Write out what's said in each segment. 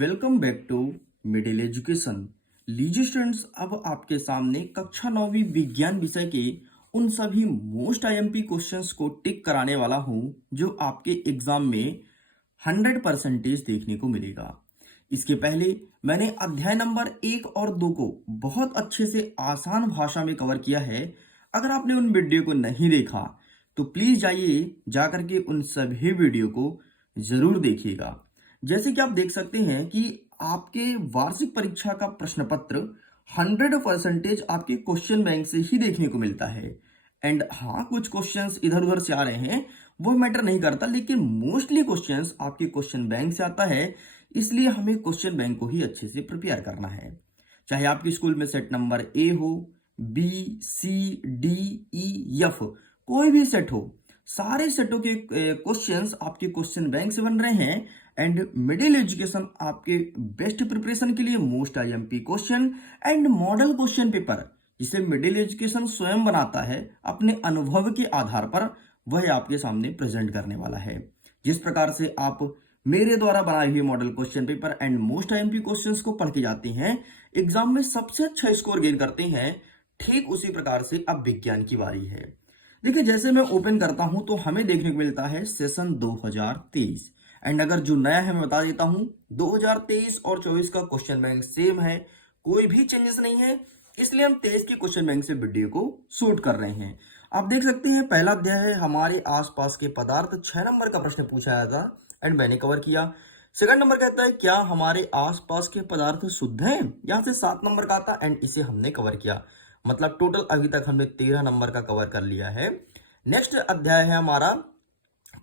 Welcome back to middle education. लीजिए students, अब आपके सामने कक्षा 9वीं विज्ञान विषय के उन सभी मोस्ट आईएमपी क्वेश्चंस को टिक कराने वाला हूं जो आपके एग्जाम में 100% देखने को मिलेगा। इसके पहले मैंने अध्याय नंबर 1 और 2 को बहुत अच्छे से आसान भाषा में कवर किया है। अगर आपने उन वीडियो को नहीं देखा तो प्लीज जाइए जाकर के उन सभी वीडियो को जरूर देखिएगा। जैसे कि आप देख सकते हैं कि आपके वार्षिक परीक्षा का प्रश्न पत्र 100% आपके क्वेश्चन बैंक से ही देखने को मिलता है। एंड हाँ, कुछ क्वेश्चंस इधर उधर से आ रहे हैं, वो मैटर नहीं करता, लेकिन मोस्टली क्वेश्चंस आपके क्वेश्चन बैंक से आता है। इसलिए हमें क्वेश्चन बैंक को ही अच्छे से प्रिपेयर करना है। चाहे आपके स्कूल में सेट नंबर ए हो, बी, सी, डी, ई, एफ, कोई भी सेट हो, सारे सेटों के क्वेश्चंस आपके क्वेश्चन बैंक से बन रहे हैं। एंड मिडिल एजुकेशन आपके बेस्ट प्रिपरेशन के लिए most IMP question and model question paper, जिसे मिडिल एजुकेशन स्वयं बनाता है अपने अनुभव के आधार पर, वह आपके सामने प्रेजेंट करने वाला है। जिस प्रकार से आप मेरे द्वारा बनाए हुए model question paper and most IMP questions को पढ़ के जाते हैं, एग्जाम में सबसे अच्छा स्कोर गेन करते हैं, ठीक उसी प्रकार से अब विज्ञान की बारी है। देखिए, जैसे मैं ओपन करता हूं तो हमें देखने को मिलता है सेशन 2023। एंड अगर जो नया है मैं बता देता हूं, 2023 और 24 का क्वेश्चन बैंक सेम है, कोई भी चेंजेस नहीं है। इसलिए हम 23 के क्वेश्चन बैंक से वीडियो को शूट कर रहे हैं। आप देख सकते हैं पहला अध्याय है हमारे आसपास के पदार्थ, 6 नंबर का प्रश्न पूछा आया था एंड मैंने कवर किया। सेकंड नंबर कहता है क्या हमारे आसपास के पदार्थ शुद्ध हैं, यहां से 7 नंबर का था एंड इसे हमने कवर किया। मतलब टोटल अभी तक हमने 13 नंबर का कवर कर लिया है। नेक्स्ट अध्याय है हमारा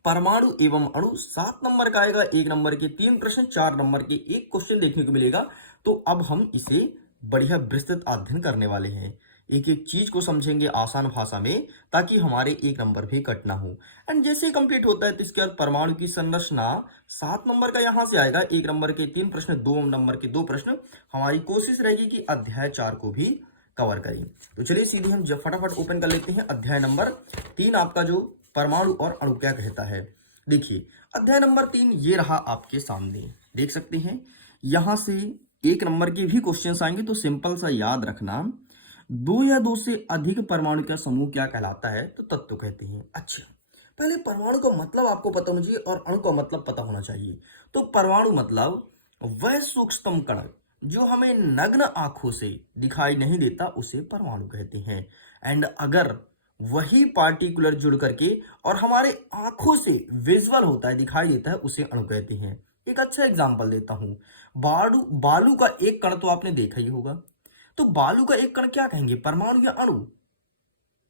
परमाणु एवं अणु, 7 नंबर का आएगा, 1 नंबर के 3 प्रश्न, 4 नंबर के 1 क्वेश्चन देखने को मिलेगा। तो अब हम इसे बढ़िया विस्तृत अध्ययन करने वाले हैं, एक एक चीज को समझेंगे आसान भाषा में, ताकि हमारे 1 नंबर भी कट ना हो। एंड जैसे ही कंप्लीट होता है तो इसके बाद परमाणु की संरचना 7 नंबर का यहां से आएगा, 1 नंबर के 3 प्रश्न, 2 नंबर के 2 प्रश्न। हमारी कोशिश रहेगी कि अध्याय 4 को भी कवर करें। तो चलिए सीधे हम फटाफट ओपन कर लेते हैं अध्याय नंबर 3, आपका जो परमाणु और अणु क्या कहता है। देखिए, अध्याय नंबर 3 ये रहा आपके सामने, देख सकते हैं। यहां से 1 नंबर के भी क्वेश्चंस आएंगे, तो सिंपल सा याद रखना, 2 या 2 से अधिक परमाणु का समूह क्या कहलाता है, तो तत्व कहते हैं। अच्छा, पहले परमाणु का मतलब आपको पता होना चाहिए और अणु का मतलब पता होना चाहिए। तो परमाणु मतलब वह सूक्ष्मतम कण जो हमें नग्न आंखों से दिखाई नहीं देता, उसे परमाणु कहते हैं। एंड अगर वही पार्टिकुलर जुड़ करके और हमारे आंखों से विजुअल होता है, दिखाई देता है, उसे अणु कहते हैं। एक अच्छा एग्जांपल देता हूं, बालू का एक कण तो आपने देखा ही होगा, तो बालू का एक कण क्या कहेंगे, परमाणु या अणु?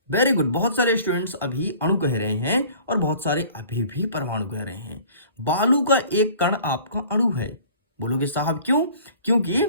वेरी गुड, बहुत सारे स्टूडेंट्स अभी अणु कह रहे हैं और बहुत सारे अभी भी परमाणु कह रहे हैं। बालू का एक कण आपका अणु है। बोलोगे साहब क्यों? क्योंकि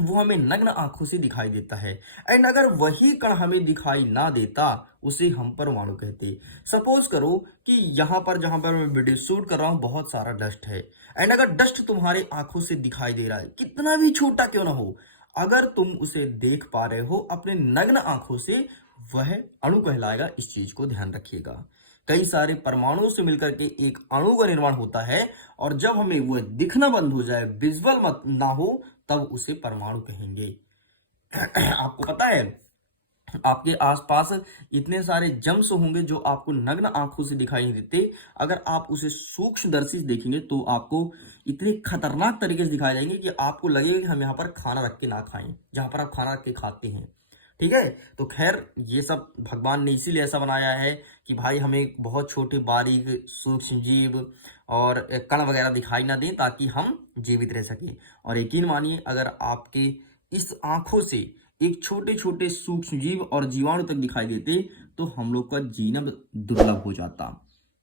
वो हमें नग्न आंखों से दिखाई देता है। एंड अगर वही कण हमें दिखाई ना देता, उसे हम परमाणु कहते। सपोज करो कि यहां पर जहां पर मैं वीडियो शूट कर रहा हूं बहुत सारा डस्ट है, एंड अगर डस्ट तुम्हारे आंखों से दिखाई दे रहा है, कितना भी छोटा क्यों ना हो, अगर तुम उसे देख पा रहे हो अपने नग्न आंखों से, वह अणु कहलाएगा। इस चीज को ध्यान रखिएगा। कई सारे परमाणुओं से मिलकर के एक अणु का निर्माण होता है, और जब हमें वह दिखना बंद हो जाए, विजुअल मत ना हो, तब उसे परमाणु कहेंगे। आपको पता है आपके आसपास इतने सारे जम्स होंगे जो आपको नग्न आंखों से दिखाई नहीं देते, अगर आप उसे सूक्ष्मदर्शी से देखेंगे तो आपको इतने खतरनाक तरीके से दिखाई देंगे कि आपको लगेगा कि हम यहाँ पर खाना रख के ना खाएं, जहां पर आप खाना रख के खाते हैं। ठीक है, तो खैर ये सब भगवान ने इसीलिए ऐसा बनाया है कि भाई हमें बहुत छोटे बारीक सूक्ष्म जीव और कण वगैरह दिखाई ना दें, ताकि हम जीवित रह सकें। और यकीन मानिए, अगर आपके इस आंखों से एक छोटे छोटे सूक्ष्म जीव और जीवाणु तक दिखाई देते, तो हम लोग का जीना दुर्लभ हो जाता।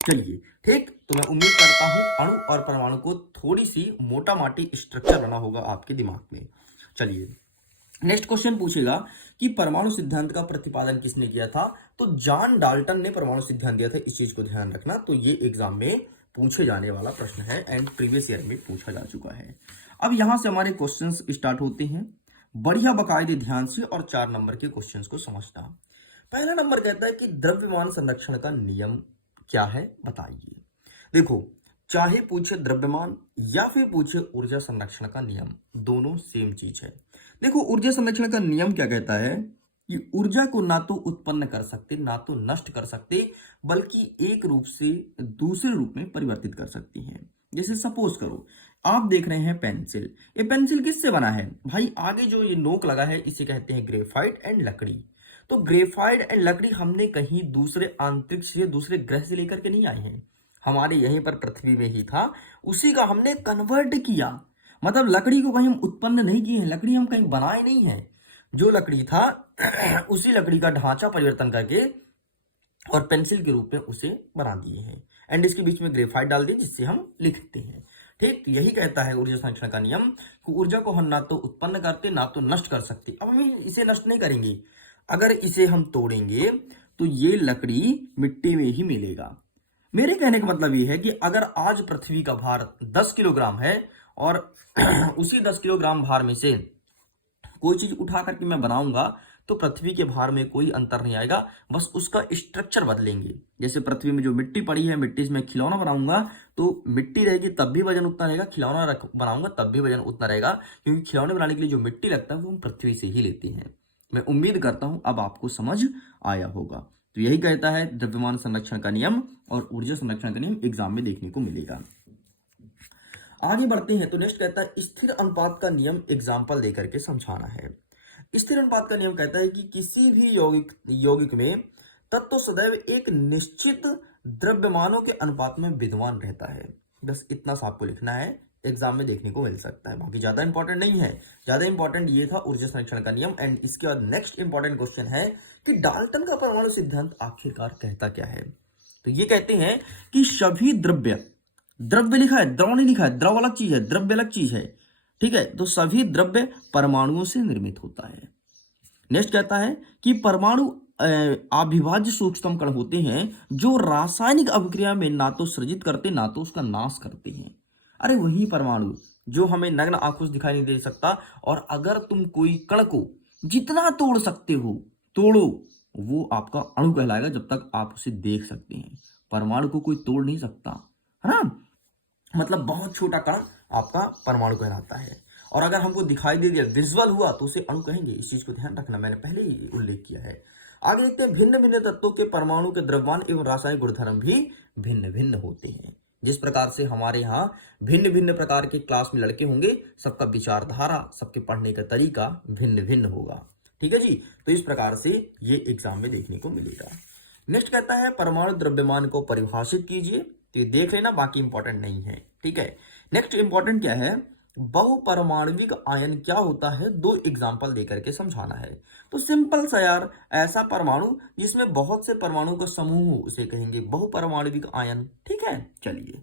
चलिए ठीक, तो मैं उम्मीद करता हूं अणु और परमाणु को थोड़ी सी मोटा माटी स्ट्रक्चर बना होगा आपके दिमाग में। चलिए, नेक्स्ट क्वेश्चन पूछेगा कि परमाणु सिद्धांत का प्रतिपादन किसने किया था, तो जॉन डाल्टन ने परमाणु सिद्धांत दिया था। इस चीज को ध्यान रखना, तो ये एग्जाम में पूछे जाने वाला प्रश्न है एंड प्रीवियस ईयर में पूछा जा चुका है। अब यहां से हमारे क्वेश्चंस स्टार्ट होते हैं, बढ़िया बकायदे ध्यान से, और 4 नंबर के क्वेश्चंस को समझना। पहला नंबर कहता है कि द्रव्यमान संरक्षण का नियम क्या है, बताइए। देखो, चाहे पूछे द्रव्यमान या फिर पूछे ऊर्जा संरक्षण का नियम, दोनों सेम चीज है। देखो ऊर्जा संरक्षण का नियम क्या कहता है कि ऊर्जा को ना तो उत्पन्न कर सकते ना तो नष्ट कर सकते, बल्कि एक रूप से दूसरे रूप में परिवर्तित कर सकती हैं। जैसे सपोज करो आप देख रहे हैं पेंसिल, ये पेंसिल किससे बना है भाई, आगे जो ये नोक लगा है इसे कहते हैं ग्रेफाइट एंड लकड़ी। तो ग्रेफाइट एंड लकड़ी हमने कहीं दूसरे अंतरिक्ष से दूसरे ग्रह से लेकर के नहीं आए हैं, हमारे यहीं पर पृथ्वी में ही था, उसी का हमने कन्वर्ट किया। मतलब लकड़ी को कहीं हम उत्पन्न नहीं किए हैं, लकड़ी हम कहीं बनाए नहीं है, जो लकड़ी था उसी लकड़ी का ढांचा परिवर्तन करके और पेंसिल के रूप में उसे बना दिए हैं, एंड इसके बीच में ग्रेफाइट डाल दिए जिससे हम लिखते हैं। ठीक, तो यही कहता है ऊर्जा संरक्षण का नियम कि ऊर्जा को हम ना तो उत्पन्न करते ना तो नष्ट कर सकते। अब हम इसे नष्ट नहीं करेंगे, अगर इसे हम तोड़ेंगे तो ये लकड़ी मिट्टी में ही मिलेगा। मेरे कहने का मतलब ये है कि अगर आज पृथ्वी का भार 10 किलोग्राम है और उसी 10 किलोग्राम भार में से कोई चीज उठा करके मैं बनाऊंगा तो पृथ्वी के भार में कोई अंतर नहीं आएगा, बस उसका स्ट्रक्चर बदलेंगे। जैसे पृथ्वी में जो मिट्टी पड़ी है, मिट्टी से मैं खिलौना बनाऊंगा तो मिट्टी रहेगी तब भी वजन उतना रहेगा, खिलौना बनाऊंगा तब भी वजन उतना रहेगा, क्योंकि खिलौने बनाने के लिए जो मिट्टी लगता है वो हम पृथ्वी से ही लेते हैं। मैं उम्मीद करता हूं अब आपको समझ आया होगा। तो यही कहता है द्रव्यमान संरक्षण का नियम और ऊर्जा संरक्षण का नियम एग्जाम में देखने को मिलेगा। आगे बढ़ते हैं तो नेक्स्ट कहता है स्थिर अनुपात का नियम एग्जाम्पल देकर के समझाना है। स्थिर अनुपात का नियम कहता है कि किसी भी यौगिक में तत्व सदैव एक निश्चित द्रव्यमानों के अनुपात में विद्यमान रहता है। बस इतना सा आपको लिखना है, एग्जाम में देखने को मिल सकता है, बाकी ज्यादा इंपॉर्टेंट नहीं है। ज्यादा इंपॉर्टेंट ये था ऊर्जा संरक्षण का नियम। एंड इसके बाद नेक्स्ट इंपॉर्टेंट क्वेश्चन है कि डाल्टन का परमाणु सिद्धांत आखिरकार कहता क्या है। तो ये कहते हैं कि सभी द्रव्य, द्रव्य लिखा है, द्रव नहीं लिखा है, द्रव अलग चीज है, द्रव्य अलग चीज है, ठीक है। तो सभी द्रव्य परमाणुओं से निर्मित होता है। नेक्स्ट कहता है कि परमाणु अविभाज्य सूक्ष्मतम कण होते हैं जो रासायनिक अभिक्रिया में ना तो सृजित करते ना तो उसका नाश करते हैं। अरे वही परमाणु जो हमें नग्न आंखों से दिखाई नहीं दे सकता, और अगर तुम कोई कण को जितना तोड़ सकते हो तोड़ो, वो आपका अणु कहलाएगा जब तक आप उसे देख सकते हैं। परमाणु को कोई तोड़ नहीं सकता, है ना। मतलब बहुत छोटा कण आपका परमाणु कहलाता है, और अगर हमको दिखाई दे दिया, विजुअल हुआ, तो उसे अणु कहेंगे। इस चीज को ध्यान रखना, मैंने पहले ही उल्लेख किया है। आगे देखते हैं भिन्न भिन्न तत्वों के परमाणु के द्रव्यमान एवं रासायनिक गुणधर्म भी भिन्न भिन्न होते हैं। जिस प्रकार से हमारे यहाँ भिन्न भिन्न प्रकार के क्लास में लड़के होंगे, सबका विचारधारा, सबके पढ़ने का तरीका भिन्न भिन्न होगा। ठीक है जी, तो इस प्रकार से ये एग्जाम में देखने को मिलेगा। नेक्स्ट कहता है परमाणु द्रव्यमान को परिभाषित कीजिए। तो ये देख लेना, बाकी इंपॉर्टेंट नहीं है, ठीक है। नेक्स्ट इंपॉर्टेंट क्या है, बहुपरमाणविक आयन क्या होता है, दो एग्जाम्पल देकर के समझाना है। तो सिंपल सा यार, ऐसा परमाणु जिसमें बहुत से परमाणु का समूह हो उसे कहेंगे बहुपरमाणविक आयन, ठीक है। चलिए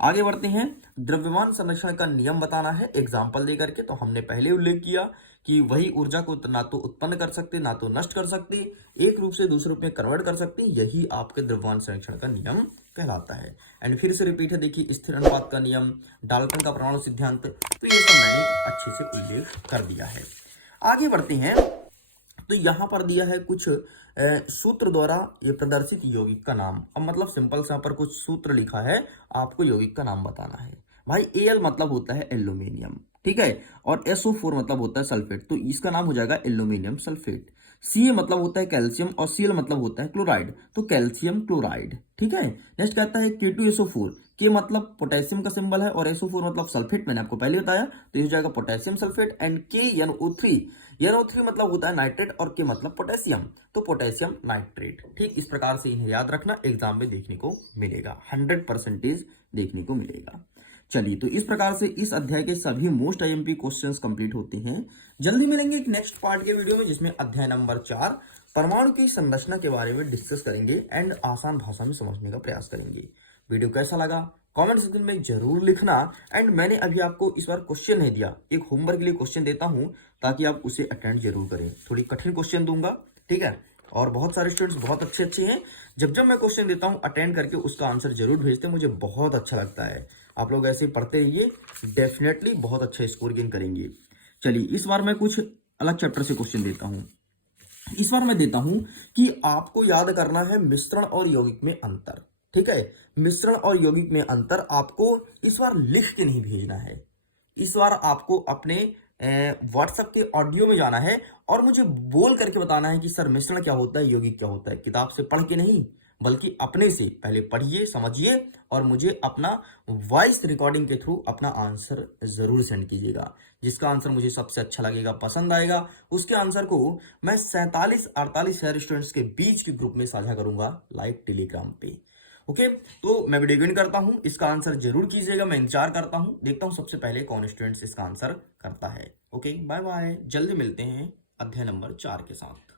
आगे बढ़ते हैं। द्रव्यमान संरक्षण का नियम बताना है एग्जाम्पल देकर के। तो हमने पहले उल्लेख किया कि वही ऊर्जा को ना तो उत्पन्न कर सकते ना तो नष्ट कर सकते, एक रूप से दूसरे रूप में कन्वर्ट कर सकते, यही आपके द्रव्यमान संरक्षण का नियम कहलाता है। एंड फिर से रिपीट है, देखिए स्थिर अनुपात का नियम, डाल्टन का परमाणु सिद्धांत, तो ये सब मैंने अच्छे से उल्लेख कर दिया है। आगे बढ़ते हैं तो यहां पर दिया है कुछ सूत्र द्वारा ये प्रदर्शित यौगिक का नाम। अब मतलब सिंपल सा पर कुछ सूत्र लिखा है, आपको यौगिक का नाम बताना है। भाई Al मतलब होता है एल्यूमिनियम, ठीक है, और SO4 मतलब होता है सल्फेट, तो इसका नाम हो जाएगा एल्यूमिनियम सल्फेट। Ca मतलब होता है कैल्शियम और Cl मतलब होता है क्लोराइड, तो कैल्शियम क्लोराइड, ठीक है। नेक्स्ट कहता है K2SO4, के मतलब पोटेशियम का सिंबल है और SO4 मतलब सल्फेट, मैंने आपको पहले बताया, तो ये हो जाएगा potassium sulphate. And KNO3, NO3 मतलब होता है नाइट्रेट और के मतलब पोटेशियम, तो पोटेशियम नाइट्रेट। ठीक इस प्रकार से इन्हें याद रखना, एग्जाम में देखने को मिलेगा, 100% देखने को मिलेगा। चलिए, तो इस प्रकार से इस अध्याय के सभी मोस्ट आईएमपी क्वेश्चंस कंप्लीट होते हैं। जल्दी मिलेंगे एक नेक्स्ट पार्ट के वीडियो में, जिसमें अध्याय नंबर 4 परमाणु की संरचना के बारे में डिस्कस करेंगे एंड आसान भाषा में समझने का प्रयास करेंगे। वीडियो कैसा लगा कमेंट सेक्शन में जरूर लिखना। एंड मैंने अभी आपको इस बार क्वेश्चन नहीं दिया, एक होमवर्क के लिए क्वेश्चन देता हूं ताकि आप उसे अटेंड जरूर करें। थोड़ी कठिन क्वेश्चन दूंगा, ठीक है, और बहुत सारे स्टूडेंट्स बहुत अच्छे हैं, जब मैं क्वेश्चन देता हूं अटेंड करके उसका आंसर जरूर भेजते, मुझे बहुत अच्छा लगता है। आप लोग ऐसे पढ़ते रहिए, डेफिनेटली बहुत अच्छा स्कोर गेन करेंगे। चलिए इस बार मैं कुछ अलग चैप्टर से क्वेश्चन देता हूं। इस बार मैं देता हूं कि आपको याद करना है मिश्रण और यौगिक में अंतर। ठीक है। मिश्रण और यौगिक में अंतर आपको इस बार लिख के नहीं भेजना है। इस बार आपको अपने व्हाट्सएप के ऑडियो में जाना है और मुझे बोल करके बताना है कि सर मिश्रण क्या होता है, यौगिक क्या होता है। किताब से पढ़ के नहीं, बल्कि अपने से पहले पढ़िए, समझिए और मुझे अपना वॉइस रिकॉर्डिंग के थ्रू अपना आंसर जरूर सेंड कीजिएगा। जिसका आंसर मुझे सबसे अच्छा लगेगा, पसंद आएगा, उसके आंसर को मैं 47-48 शेयर स्टूडेंट्स के बीच के ग्रुप में साझा करूंगा लाइव टेलीग्राम पे। ओके, तो मैं वीडियो गेन करता हूं, इसका आंसर जरूर कीजिएगा। मैं इंतजार करता हूं, देखता हूं सबसे पहले कौन स्टूडेंट्स इसका आंसर करता है। ओके, बाय बाय, जल्दी मिलते हैं अध्याय नंबर 4 के साथ।